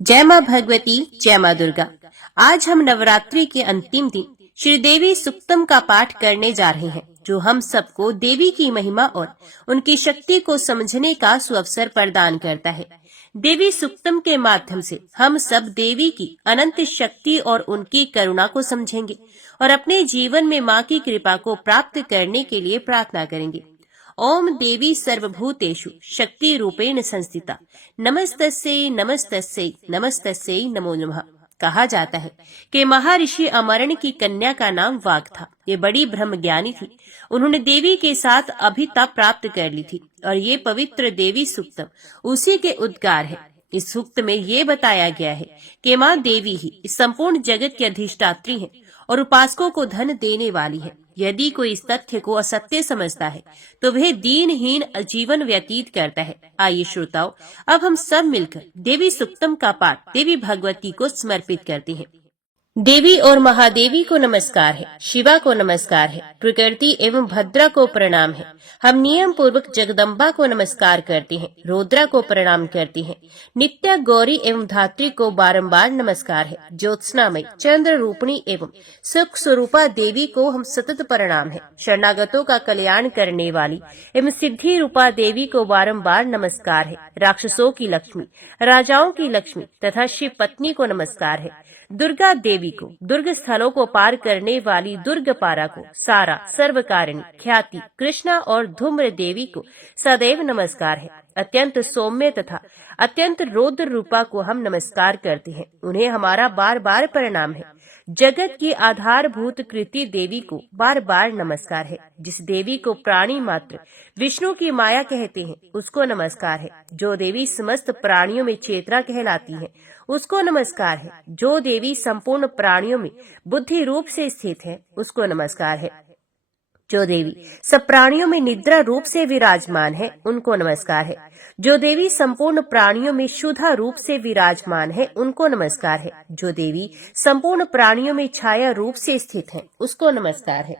जय माँ भगवती, जय माँ दुर्गा। आज हम नवरात्रि के अंतिम दिन श्री देवी सुक्तम का पाठ करने जा रहे हैं, जो हम सबको देवी की महिमा और उनकी शक्ति को समझने का सुअवसर प्रदान करता है। देवी सुक्तम के माध्यम से हम सब देवी की अनंत शक्ति और उनकी करुणा को समझेंगे और अपने जीवन में माँ की कृपा को प्राप्त करने के लिए प्रार्थना करेंगे। ओम देवी सर्वभूतेषु शक्ति रूपेण संस्थिता नमस्तस्यै नमस्तस्यै नमस्तस्यै नमो नमः। कहा जाता है कि महर्षि अमरण की कन्या का नाम वाग था। ये बड़ी ब्रह्मज्ञानी थी। उन्होंने देवी के साथ अभिता प्राप्त कर ली थी और ये पवित्र देवी सूक्तम उसी के उद्गार है। इस सूक्त में ये बताया गया है कि माँ देवी ही इस संपूर्ण जगत की अधिष्ठात्री है और उपासकों को धन देने वाली है। यदि कोई इस तथ्य को असत्य समझता है तो वह दीनहीन जीवन व्यतीत करता है। आइए श्रोताओं, अब हम सब मिलकर देवी सुक्तम का पाठ देवी भगवती को समर्पित करते हैं। देवी और महादेवी को नमस्कार है, शिवा को नमस्कार है, प्रकृति एवं भद्रा को प्रणाम है। हम नियम पूर्वक जगदम्बा को नमस्कार करते हैं, रुद्रा को प्रणाम करते हैं, नित्या गौरी एवं धात्री को बारंबार नमस्कार है। ज्योत्सनामय चंद्र रूपणी एवं सुख स्वरूपा देवी को हम सतत प्रणाम है। शरणागतों का कल्याण करने वाली एवं सिद्धि रूपा देवी को बारंबार नमस्कार है। राक्षसों की लक्ष्मी, राजाओं की लक्ष्मी तथा शिव पत्नी को नमस्कार है। दुर्गा देवी को, दुर्ग स्थलों को पार करने वाली दुर्गपारा को, सारा सर्वकारिणी ख्याति कृष्णा और धूम्र देवी को सदैव नमस्कार है। अत्यंत सौम्य तथा अत्यंत रौद्र रूपा को हम नमस्कार करते हैं, उन्हें हमारा बार बार प्रणाम है। जगत की आधारभूत कृति देवी को बार बार नमस्कार है। जिस देवी को प्राणी मात्र विष्णु की माया कहते हैं उसको नमस्कार है। जो देवी समस्त प्राणियों में चेतना कहलाती है उसको नमस्कार है। जो देवी संपूर्ण प्राणियों में बुद्धि रूप से स्थित है उसको नमस्कार है। जो देवी सब प्राणियों में निद्रा रूप से विराजमान है उनको नमस्कार है। जो देवी संपूर्ण प्राणियों में शुद्धा रूप से विराजमान है उनको नमस्कार है। जो देवी संपूर्ण प्राणियों में छाया रूप से स्थित है उसको नमस्कार है।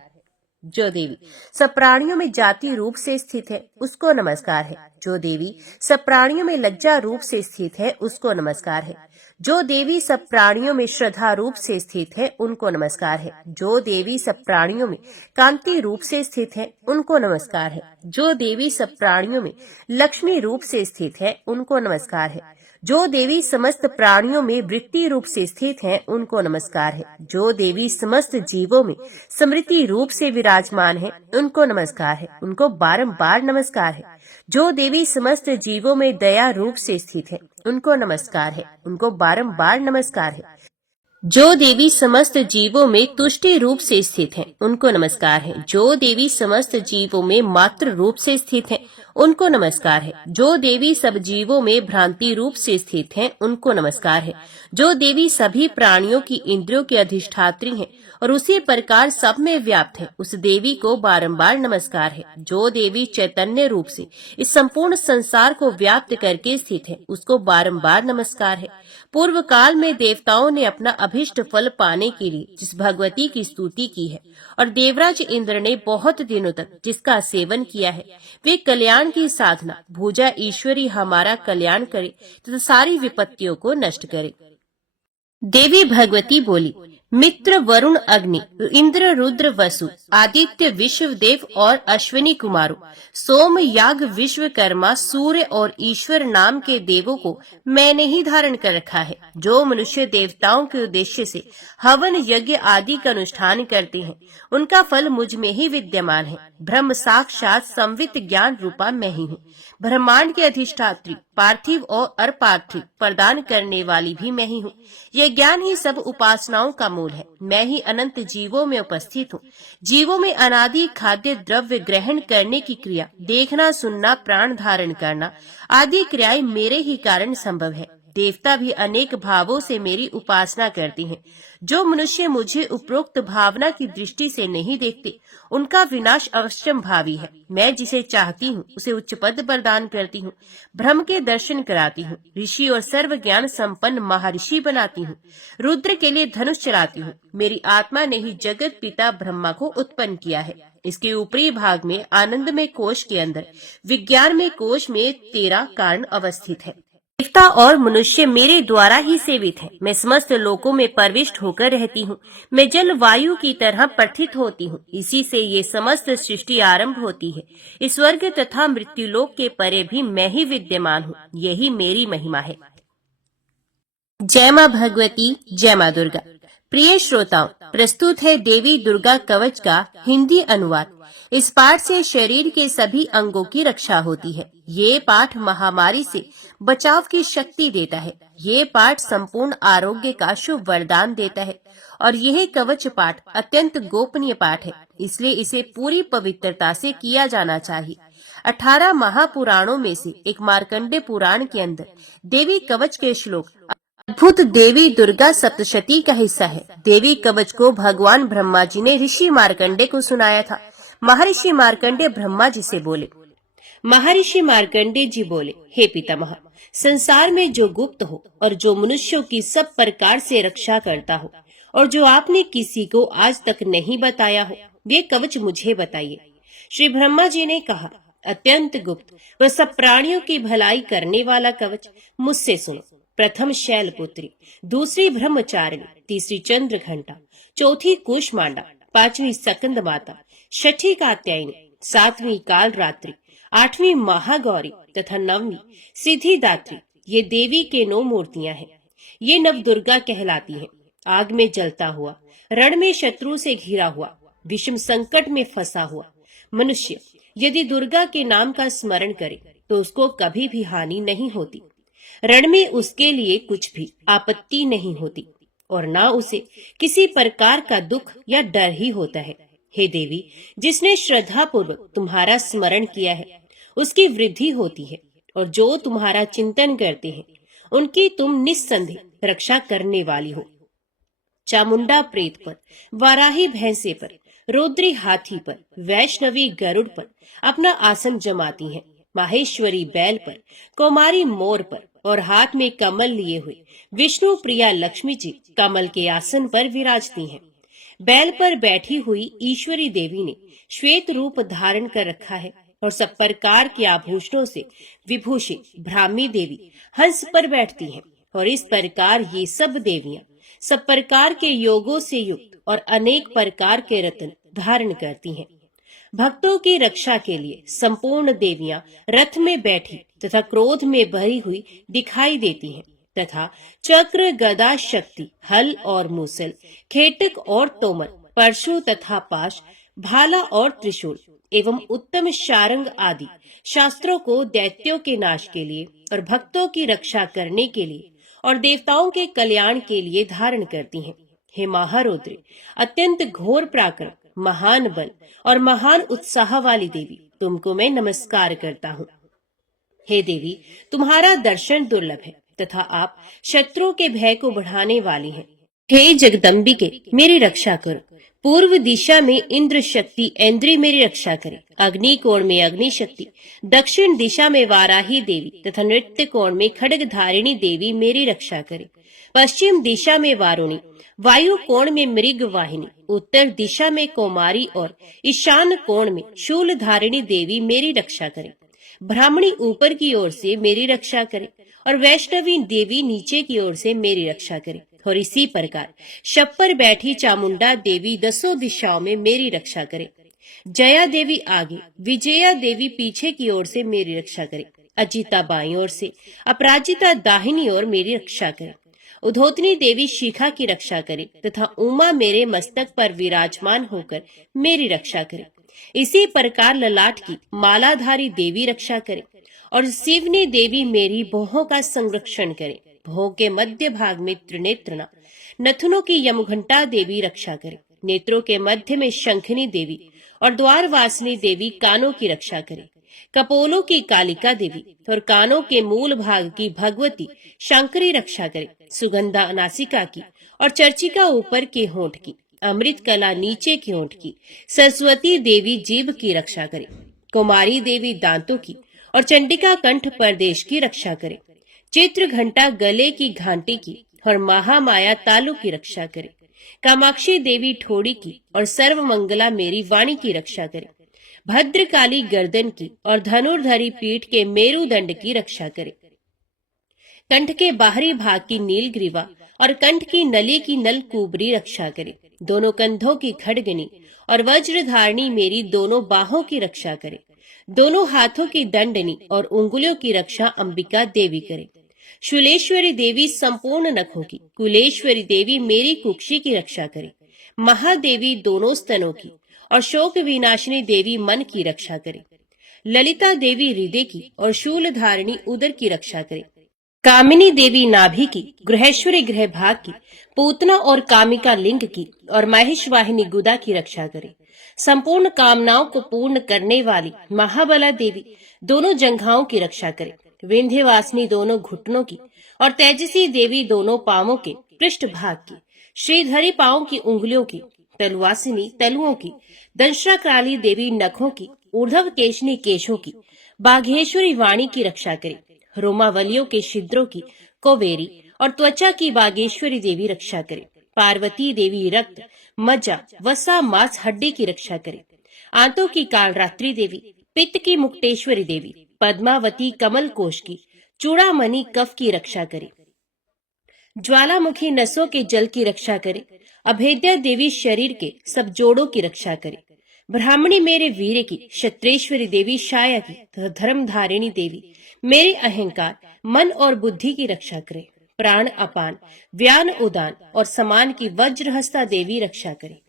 जो देवी सब प्राणियों में जाति रूप से स्थित है उसको नमस्कार है। जो देवी सब प्राणियों में लज्जा रूप से स्थित है उसको नमस्कार है। जो देवी सब प्राणियों में श्रद्धा रूप से स्थित है उनको नमस्कार है। जो देवी सब प्राणियों में कांति रूप से स्थित है उनको नमस्कार है। जो देवी सब प्राणियों में लक्ष्मी रूप से स्थित है उनको नमस्कार है। जो देवी समस्त प्राणियों में वृत्ति रूप से स्थित है उनको नमस्कार है। जो देवी समस्त जीवों में स्मृति रूप से विराजमान है उनको नमस्कार है, उनको बारंबार नमस्कार है। जो देवी समस्त जीवों में दया रूप से स्थित है उनको नमस्कार है, उनको बारंबार नमस्कार है। जो देवी समस्त जीवों में तुष्टि रूप से स्थित है उनको नमस्कार है। जो देवी समस्त जीवों में मात्र रूप से स्थित है उनको नमस्कार है। जो देवी सब जीवों में भ्रांति रूप से स्थित है उनको नमस्कार है। जो देवी सभी प्राणियों की इंद्रियों की अधिष्ठात्री है और उसी प्रकार सब में व्याप्त है उस देवी को बारंबार नमस्कार है। जो देवी चैतन्य रूप से इस संपूर्ण संसार को व्याप्त करके स्थित है उसको बारंबार नमस्कार है। पूर्व काल में देवताओं ने अपना अभिष्ट फल पाने के लिए जिस भगवती की स्तुति की है और देवराज इंद्र ने बहुत दिनों तक जिसका सेवन किया है, वे कल्याण की साधना भुजा ईश्वरी हमारा कल्याण करे तथा सारी विपत्तियों को नष्ट करे। देवी भगवती बोली, मित्र वरुण अग्नि इंद्र रुद्र वसु आदित्य विश्वदेव और अश्विनी कुमारों सोम याग विश्वकर्मा सूर्य और ईश्वर नाम के देवों को मैंने ही धारण कर रखा है। जो मनुष्य देवताओं के उद्देश्य से हवन यज्ञ आदि का अनुष्ठान करते हैं उनका फल मुझ में ही विद्यमान है। ब्रह्म साक्षात संवित ज्ञान रूपा मैं ही हूँ। ब्रह्मांड के अधिष्ठात्री पार्थिव और अपार्थिव प्रदान करने वाली भी मैं ही हूँ। यह ज्ञान ही सब उपासनाओं का मूल है। मैं ही अनंत जीवों में उपस्थित हूँ। जीवों में अनादि खाद्य द्रव्य ग्रहण करने की क्रिया, देखना सुनना प्राण धारण करना आदि क्रियाएं मेरे ही कारण संभव है। देवता भी अनेक भावों से मेरी उपासना करते हैं। जो मनुष्य मुझे उपरोक्त भावना की दृष्टि से नहीं देखते उनका विनाश अवश्यम भावी है। मैं जिसे चाहती हूँ उसे उच्च पद प्रदान करती हूँ, ब्रह्म के दर्शन कराती हूँ, ऋषि और सर्व ज्ञान संपन्न महर्षि बनाती हूँ, रुद्र के लिए धनुष चलाती हूँ। मेरी आत्मा ने ही जगत पिता ब्रह्मा को उत्पन्न किया है। इसके ऊपरी भाग में आनंद में कोश के अंदर विज्ञान में कोश में 13 कारण अवस्थित है। देवता और मनुष्य मेरे द्वारा ही सेवित हैं। मैं समस्त लोकों में प्रविष्ट होकर रहती हूँ। मैं जल वायु की तरह प्रथित होती हूँ। इसी से ये समस्त सृष्टि आरंभ होती है। इस स्वर्ग तथा मृत्युलोक के परे भी मैं ही विद्यमान हूँ। यही मेरी महिमा है। जय माँ भगवती, जय माँ दुर्गा। प्रिय श्रोताओं, प्रस्तुत है देवी दुर्गा कवच का हिंदी अनुवाद। इस पाठ से शरीर के सभी अंगों की रक्षा होती है। ये पाठ महामारी से बचाव की शक्ति देता है। ये पाठ संपूर्ण आरोग्य का शुभ वरदान देता है और यह कवच पाठ अत्यंत गोपनीय पाठ है, इसलिए इसे पूरी पवित्रता से किया जाना चाहिए। 18 महापुराणों में से एक मार्कंडेय पुराण के अंदर देवी कवच के श्लोक अद्भुत देवी दुर्गा सप्तशती का हिस्सा है। देवी कवच को भगवान ब्रह्मा जी ने ऋषि मार्कंडे को सुनाया था। महर्षि मार्कंडे ब्रह्मा जी से बोले। महर्षि मार्कंडे जी बोले, हे पितामह, संसार में जो गुप्त हो और जो मनुष्यों की सब प्रकार से रक्षा करता हो और जो आपने किसी को आज तक नहीं बताया हो, वे कवच मुझे बताइए। श्री ब्रह्मा जी ने कहा, अत्यंत गुप्त व सब प्राणियों की भलाई करने वाला कवच मुझसे सुनो। प्रथम शैलपुत्री, दूसरी ब्रह्मचारिणी, तीसरी चंद्र घंटा, चौथी कुष्मांडा, पांचवी सकंद माता, छठी कात्यायनी, सातवीं काल रात्रि, आठवीं महागौरी तथा नववीं सिद्धिदात्री। ये देवी के 9 मूर्तियां हैं। ये नव दुर्गा कहलाती हैं। आग में जलता हुआ, रण में शत्रु से घिरा हुआ, विषम संकट में फंसा हुआ मनुष्य यदि दुर्गा के नाम का स्मरण करे तो उसको कभी भी हानि नहीं होती। रण में उसके लिए कुछ भी आपत्ति नहीं होती और न उसे किसी प्रकार का दुख या डर ही होता है। हे देवी, जिसने श्रद्धा पूर्वक तुम्हारा स्मरण किया है उसकी वृद्धि होती है और जो तुम्हारा चिंतन करते हैं उनकी तुम निस्संदेह रक्षा करने वाली हो। चामुंडा प्रेत पर, वाराही भैंसे पर, रुद्री हाथी पर, वैष्णवी गरुड़ पर अपना आसन जमाती हैं। माहेश्वरी बैल पर, कौमारी मोर पर और हाथ में कमल लिए हुए विष्णु प्रिया लक्ष्मी जी कमल के आसन पर विराजती हैं। बैल पर बैठी हुई ईश्वरी देवी ने श्वेत रूप धारण कर रखा है और सब प्रकार के आभूषणों से विभूषित ब्राह्मी देवी हंस पर बैठती हैं और इस प्रकार ये सब देवियां सब प्रकार के योगों से युक्त और अनेक प्रकार के रत्न धारण करती हैं। भक्तों की रक्षा के लिए संपूर्ण देवियां रथ में बैठी तथा क्रोध में भरी हुई दिखाई देती हैं तथा चक्र, गदा, शक्ति, हल और मूसल, खेटक और तोमर, परशु तथा पाश, भाला और त्रिशूल एवं उत्तम शारंग आदि शास्त्रों को दैत्यों के नाश के लिए और भक्तों की रक्षा करने के लिए और देवताओं के कल्याण के लिए धारण करती हैं। हे महारुद्र, अत्यंत घोर पराक्रम, महान बल और महान उत्साह वाली देवी, तुमको मैं नमस्कार करता हूँ। हे देवी, तुम्हारा दर्शन दुर्लभ है तथा आप शत्रुओं के भय को बढ़ाने वाली हैं। हे जगदम्बिके, मेरी रक्षा करो। पूर्व दिशा में इंद्र शक्ति ऐन्द्री मेरी रक्षा करे। अग्नि कोण में अग्नि शक्ति, दक्षिण दिशा में वाराही देवी तथा नृत्य कोण में खड्ग धारिणी देवी मेरी रक्षा करे। पश्चिम दिशा में वारुणी, वायु कोण में मृग वाहिनी, उत्तर दिशा में कौमारी और ईशान कोण में शूल धारिणी देवी मेरी रक्षा करे। ब्राह्मणी ऊपर की ओर से मेरी रक्षा करे और वैष्णवी देवी नीचे की ओर से मेरी रक्षा करे। और इसी प्रकार शव पर बैठी चामुंडा देवी 10 दिशाओं में मेरी रक्षा करे। जया देवी आगे, विजया देवी पीछे की ओर से मेरी रक्षा करे। अजिता बाईं ओर से, अपराजिता दाहिनी ओर मेरी रक्षा करे। उधोतनी देवी शिखा की रक्षा करे तथा उमा मेरे मस्तक पर विराजमान होकर मेरी रक्षा करे। इसी प्रकार ललाट की मालाधारी देवी रक्षा करे और शिवनी देवी मेरी भौहों का संरक्षण करे। भौं के मध्य भाग में त्रिनेत्रणा, नथुनों की यमघंटा देवी रक्षा करे। नेत्रों के मध्य में शंखनी देवी और द्वारवासिनी देवी कानों की रक्षा करे। कपोलों की कालिका देवी और कानों के मूल भाग की भगवती शंकरी रक्षा करे। सुगंधा नासिका की और चर्चिका ऊपर के होंठ की, अमृत कला नीचे के होंठ की, सरस्वती देवी जीभ की रक्षा करे। कुमारी देवी दांतों की और चंडिका कंठ प्रदेश की रक्षा करे। चित्र घंटा गले की घंटी की और महामाया तालु की रक्षा करे। कामाक्षी देवी ठोड़ी की और सर्वमंगला मेरी वाणी की रक्षा करे। भद्रकाली गर्दन की और धनुर्धरी पीठ के मेरुदंड की रक्षा करे। कंठ के बाहरी भाग की नीलग्रीवा और कंठ की नली की नलकूबरी रक्षा करे। दोनों कंधों की खड़गनी और वज्रधारणी मेरी दोनों बाहों की रक्षा करे। दोनों हाथों की दंडनी और उंगलियों की रक्षा अंबिका देवी करे। शूलेश्वरी देवी संपूर्ण नखों की, कुलेश्वरी देवी मेरी कुक्षी की रक्षा करे। महादेवी दोनों स्तनों की और शोक विनाशिनी देवी मन की रक्षा करे। ललिता देवी हृदय की और शूलधारिणी उदर की रक्षा करे। कामिनी देवी नाभि की, गृहेश्वरी गृह भाग की, पूतना और कामिका लिंग की और महेशवाहिनी गुदा की रक्षा करे। संपूर्ण कामनाओं को पूर्ण करने वाली महाबला देवी दोनों जंघाओं की रक्षा करे। विंध्यवासिनी दोनों घुटनों की और तेजसी देवी दोनों पांवों के पृष्ठ भाग की। श्रीधरी पांवों की उंगलियों की, तलवासिनी तलुओं की, दंश्राकाली देवी नखों की, ऊर्ध्व केशनी केशों की, बाघेश्वरी वाणी की रक्षा करे। रोमावलियों के छिद्रों की कोवेरी और त्वचा की बागेश्वरी देवी रक्षा करे। पार्वती देवी रक्त, मज्जा, वसा, मांस, हड्डी की रक्षा करे। आंतों की कालरात्रि देवी, पित्त की मुक्तेश्वरी देवी, पद्मावती कमल कोश की, चूड़ामणि कफ की रक्षा करे। ज्वालामुखी नसों के जल की रक्षा करे। अभेद्या देवी शरीर के सब जोड़ों की रक्षा करे। ब्राह्मणी मेरे वीर की, क्षत्रेश्वरी देवी शाया की तथा धर्मधारिणी देवी मेरे अहंकार, मन और बुद्धि की रक्षा करे। प्राण अपान, व्यान उदान और समान की वज्रहस्ता देवी रक्षा करे।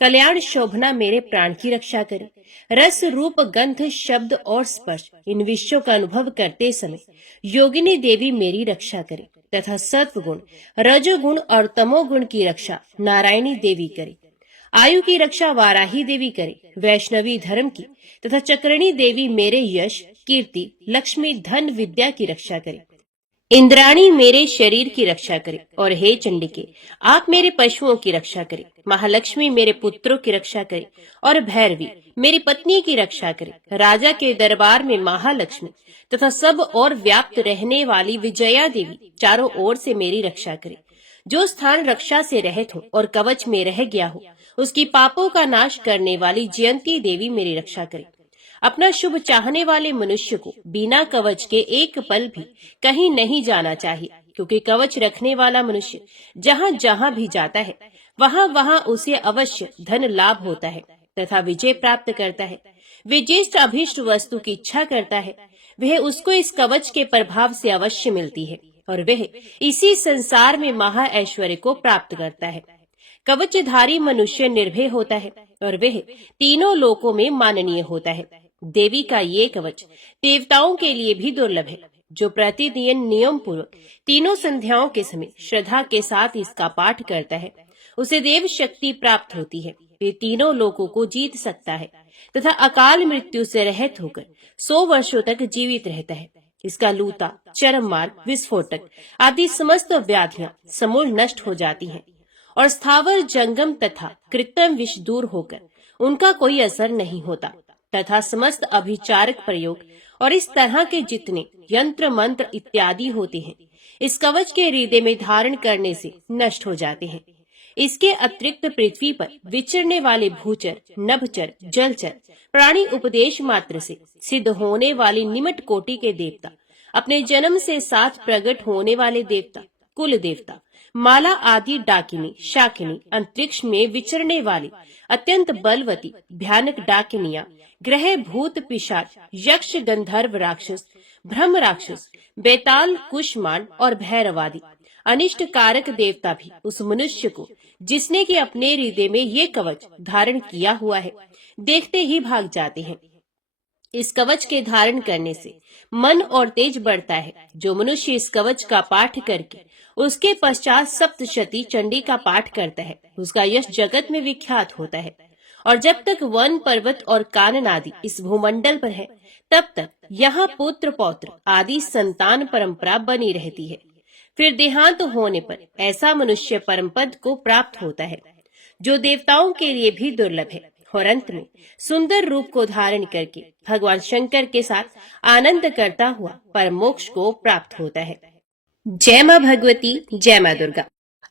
कल्याण शोभना मेरे प्राण की रक्षा करे। रस रूप गंध शब्द और स्पर्श इन विषयों का अनुभव करते समय योगिनी देवी मेरी रक्षा करे तथा सत्वगुण, रजोगुण और तमोगुण की रक्षा नारायणी देवी करे। आयु की रक्षा वाराही देवी करे। वैष्णवी धर्म की तथा चक्रणी देवी मेरे यश, कीर्ति, लक्ष्मी, धन, विद्या की रक्षा करे। इंद्राणी मेरे शरीर की रक्षा करे और हे चंडिके आप मेरे पशुओं की रक्षा करे। महालक्ष्मी मेरे पुत्रों की रक्षा करे और भैरवी मेरी पत्नी की रक्षा करे। राजा के दरबार में महालक्ष्मी तथा सब और व्याप्त रहने वाली विजया देवी चारों ओर से मेरी रक्षा करे। जो स्थान रक्षा से रहित हो और कवच में रह गया हो उसकी पापों का नाश करने वाली जयंती देवी मेरी रक्षा करे। अपना शुभ चाहने वाले मनुष्य को बिना कवच के एक पल भी कहीं नहीं जाना चाहिए, क्योंकि कवच रखने वाला मनुष्य जहाँ जहाँ भी जाता है वहाँ वहाँ उसे अवश्य धन लाभ होता है तथा विजय प्राप्त करता है। वे जिस अभीष्ट वस्तु की इच्छा करता है वह उसको इस कवच के प्रभाव से अवश्य मिलती है और वह इसी संसार में महा ऐश्वर्य को प्राप्त करता है। कवचधारी मनुष्य निर्भय होता है और वह तीनों लोकों में माननीय होता है। देवी का ये कवच देवताओं के लिए भी दुर्लभ है। जो प्रतिदिन नियम पूर्वक तीनों संध्याओं के समय श्रद्धा के साथ इसका पाठ करता है उसे देव शक्ति प्राप्त होती है। वे तीनों लोकों को जीत सकता है तथा अकाल मृत्यु से रहित होकर 100 वर्षों तक जीवित रहता है। इसका लूता, चरम मार्ग, विस्फोटक आदि समस्त व्याधियां समूल नष्ट हो जाती हैं और स्थावर जंगम तथा कृत्रिम विष दूर होकर उनका कोई असर नहीं होता तथा समस्त अभिचारक प्रयोग और इस तरह के जितने यंत्र मंत्र इत्यादि होते हैं इस कवच के हृदय में धारण करने से नष्ट हो जाते हैं। इसके अतिरिक्त पृथ्वी पर विचरने वाले भूचर, नभचर, जलचर प्राणी उपदेश मात्र से सिद्ध होने वाली निमट कोटि के देवता, अपने जन्म से साथ प्रकट होने वाले देवता, कुल देवता, माला आदि डाकिनी, शाकिनी, अंतरिक्ष में विचरने वाली अत्यंत बलवती भयानक डाकिनियां, ग्रह, भूत, पिशाच, यक्ष, गंधर्व राक्षस, ब्रह्म राक्षस, बेताल, कुष्मांड और भैरवादी अनिष्ट कारक देवता भी उस मनुष्य को जिसने कि अपने हृदय में ये कवच धारण किया हुआ है देखते ही भाग जाते हैं। इस कवच के धारण करने से मन और तेज बढ़ता है। जो मनुष्य इस कवच का पाठ करके उसके पश्चात सप्तशती चंडी का पाठ करता है उसका यश जगत में विख्यात होता है और जब तक वन, पर्वत और कानन आदि इस भूमंडल पर है तब तक यहाँ पुत्र पौत्र आदि संतान परंपरा बनी रहती है। फिर देहांत होने पर ऐसा मनुष्य परम पद को प्राप्त होता है जो देवताओं के लिए भी दुर्लभ है और अंत में सुंदर रूप को धारण करके भगवान शंकर के साथ आनंद करता हुआ परम मोक्ष को प्राप्त होता है। जय मां भगवती, जय मां दुर्गा।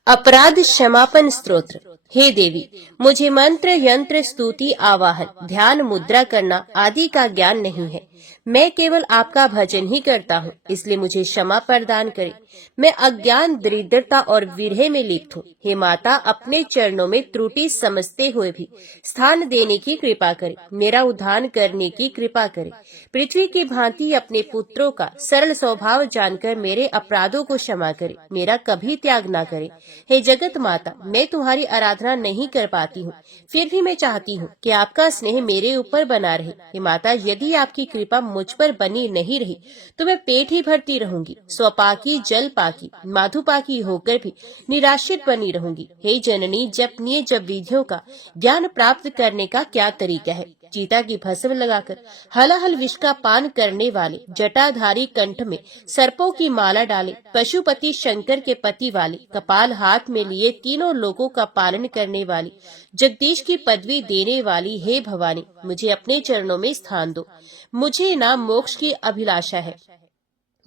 अपराध क्षमापन स्तोत्र। हे देवी, मुझे मंत्र, यंत्र, स्तुति, आवाहन, ध्यान, मुद्रा करना आदि का ज्ञान नहीं है। मैं केवल आपका भजन ही करता हूँ, इसलिए मुझे क्षमा प्रदान करें। मैं अज्ञान, दरिद्रता और विरह में लिप्त हूँ। हे माता, अपने चरणों में त्रुटि समझते हुए भी स्थान देने की कृपा करें। मेरा उद्धार करने की कृपा करें। पृथ्वी की भांति अपने पुत्रों का सरल स्वभाव जानकर मेरे अपराधों को क्षमा करें। मेरा कभी त्याग ना करें। हे जगत माता, मैं तुम्हारी आराधना नहीं कर पाती हूँ, फिर भी मैं चाहती हूँ कि आपका स्नेह मेरे ऊपर बना रहे। हे माता, यदि आपकी कृपा मुझ पर बनी नहीं रही तो मैं पेट ही भरती रहूंगी, स्वपाकी जल पाकी माधुपाकी होकर भी निराश्रित बनी रहूंगी। हे जननी, जपनीय जप विधियों का ज्ञान प्राप्त करने का क्या तरीका है? चीता की भस्म लगाकर हलाहल विष का पान करने वाले, जटाधारी कंठ में सर्पों की माला डाले, पशुपति शंकर के पति वाले, कपाल हाथ में लिए तीनों लोकों का पालन करने वाली, जगदीश की पदवी देने वाली, हे भवानी, मुझे अपने चरणों में स्थान दो। मुझे ना मोक्ष की अभिलाषा है,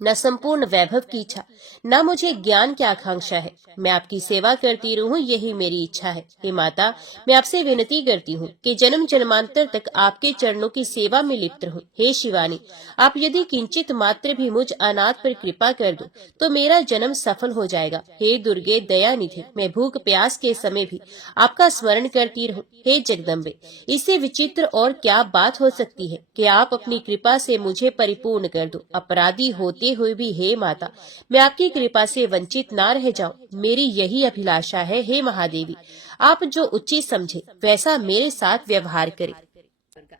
न संपूर्ण वैभव की इच्छा, न मुझे ज्ञान की आकांक्षा है। मैं आपकी सेवा करती रहूं, यही मेरी इच्छा है। हे माता, मैं आपसे विनती करती हूँ कि जन्म जन्मांतर तक आपके चरणों की सेवा में लिप्त रहूं। हे शिवानी, आप यदि किंचित मात्र भी मुझ अनाथ पर कृपा कर दो तो मेरा जन्म सफल हो जाएगा। हे दुर्गे दयानिधि, मैं भूख प्यास के समय भी आपका स्मरण करती रहूं। हे जगदम्बे, इससे विचित्र और क्या बात हो सकती है कि आप अपनी कृपा से मुझे परिपूर्ण कर दो। अपराधी होते हुए भी हे माता, मैं आपकी कृपा से वंचित ना रह जाऊं, मेरी यही अभिलाषा है। हे महादेवी, आप जो उचित समझे वैसा मेरे साथ व्यवहार करें।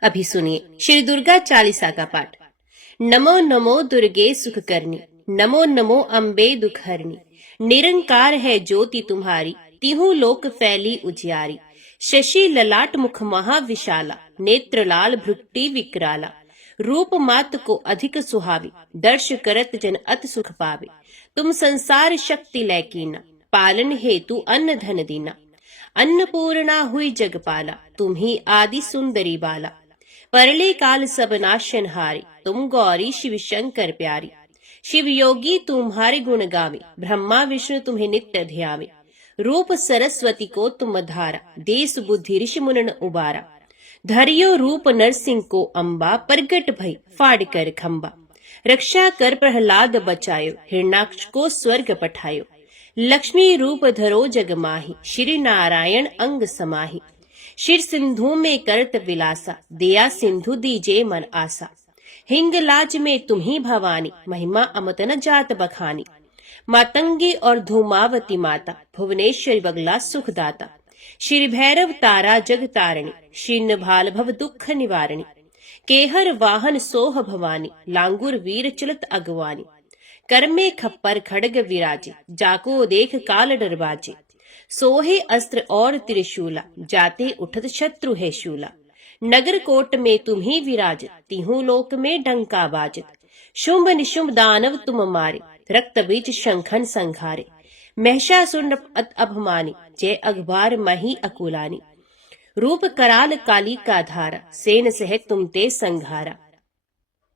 अभी सुनिए श्री दुर्गा चालीसा का पाठ। नमो नमो दुर्गे सुख करनी, नमो नमो अम्बे दुख हरनी। निरंकार है ज्योति तुम्हारी, तिहु लोक फैली उजियारी। शशि ललाट मुख महाविशाला, नेत्र लाल भ्रुकुटी विकराला। रूप मात को अधिक सुहावी, दर्श करत जन अत सुख पावे। तुम संसार शक्ति लैकीना, पालन हेतु अन्न धन दीना। अन्नपूर्णा हुई जगपाला, तुम ही आदि सुंदरी बाला। परले काल सब नाशनहारी, तुम गौरी शिव शंकर प्यारी। शिव योगी तुम्हारे गुण गावे, ब्रह्मा विष्णु तुम्हें नित्य ध्यावे। रूप सरस्वती को तुम धारा, देश बुद्धि ऋषि मुनन उबारा। धरियो रूप नरसिंह को अम्बा, प्रगट भई फाड़ कर खम्बा। रक्षा कर प्रहलाद बचायो, हिरणाक्ष को स्वर्ग पठायो। लक्ष्मी रूप धरो जग माही, श्री नारायण अंग समाही। शिर सिंधु में करत विलासा, दया सिंधु दीजे मन आसा। हिंगलाज में तुम्ही भवानी, महिमा अमत न जात बखानी। मातंगी और धूमावती माता, भुवनेश्वरी बगला सुखदाता। श्री भैरव तारा जग तारिणी, शीन भाल भव दुख निवारणी। केहर वाहन सोह भवानी, लांगुर वीर चलत अगवानी। कर में खप्पर खड़ग विराजे, जाको देख काल डरबाजे। सोहे अस्त्र और त्रिशूला, जाते उठत शत्रु है शूला। नगर कोट में तुम्ही विराजत, तिहु लोक में डंका बाजत। शुंभ निशुंभ दानव तुम मारे, रक्त बीज शंखन संघारे। महिषासुर अभमानी, जय अखबार मही अकुलानी। रूप कराल काली का धारा, सेन सह तुम ते संघारा।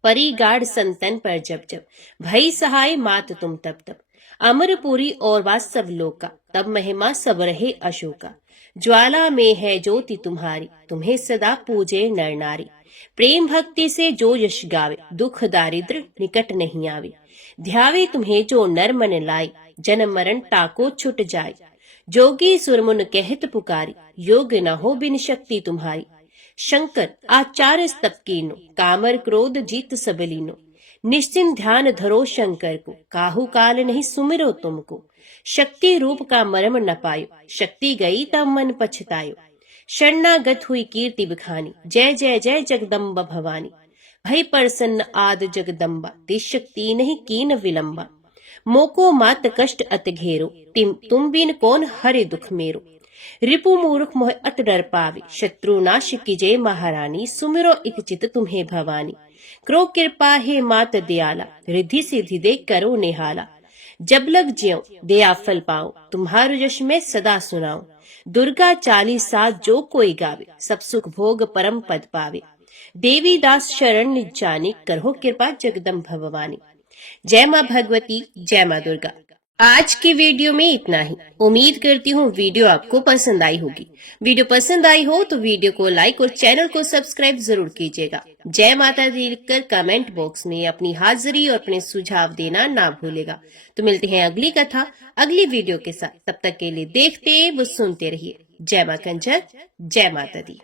परी गाढ़ संतन पर जब जब, भई सहाय मात तुम तब तब। अमरपुरी और वास्तव लोका, तब महिमा सब रहे अशोका। ज्वाला में है ज्योति तुम्हारी, तुम्हें सदा पूजे नर नारी। प्रेम भक्ति से जो यश गावे, दुख दारिद्र निकट नहीं आवे। ध्यावे तुम्हें जो नर मन लाई, जन्म मरण टाको छुट जाए। जोगी सुरमुन कहत पुकारी, योग न हो बिन शक्ति तुम्हारी। शंकर आचार्य स्तप कीनो, कामर क्रोध जीत सबलीनो। निश्चिंत ध्यान धरो शंकर को, काहू काल नहीं सुमिरो तुमको। शक्ति रूप का मरम न पायो, शक्ति गई तब मन पछतायो। शरणागत हुई कीर्ति बखानी, जय जय जय जगदम्बा भवानी। भय प्रसन्न आद जगदम्बा, तिस शक्ति नहीं कीन विलंबा। मोको मात कष्ट अत घेरो, तुम बिन कौन हरे दुख मेरो। रिपु मूर्ख मोह अत डर पावे, शत्रु नाश कीजे महारानी। सुमिरो इक चित तुम्हें भवानी, करो कृपा हे मात दयाला। रिद्धि सिद्धि दे करो निहाला, जब लग ज्यों दया फल पाओ। तुम्हारो यश में सदा सुनाओ। दुर्गा चालीसा जो कोई गावे, सब सुख भोग परम पद पावे। देवी दास शरण निज जाने, करहो कृपा जगदम्ब भवानी। जय माँ भगवती, जय माँ दुर्गा। आज की वीडियो में इतना ही। उम्मीद करती हूँ वीडियो आपको पसंद आई होगी। वीडियो पसंद आई हो तो वीडियो को लाइक और चैनल को सब्सक्राइब जरूर कीजिएगा। जय माता दी लिखकर कमेंट बॉक्स में अपनी हाजिरी और अपने सुझाव देना ना भूलेगा। तो मिलते हैं अगली कथा अगली वीडियो के साथ। तब तक के लिए देखते व सुनते रहिए। जय मां कंचन, जय माता दी।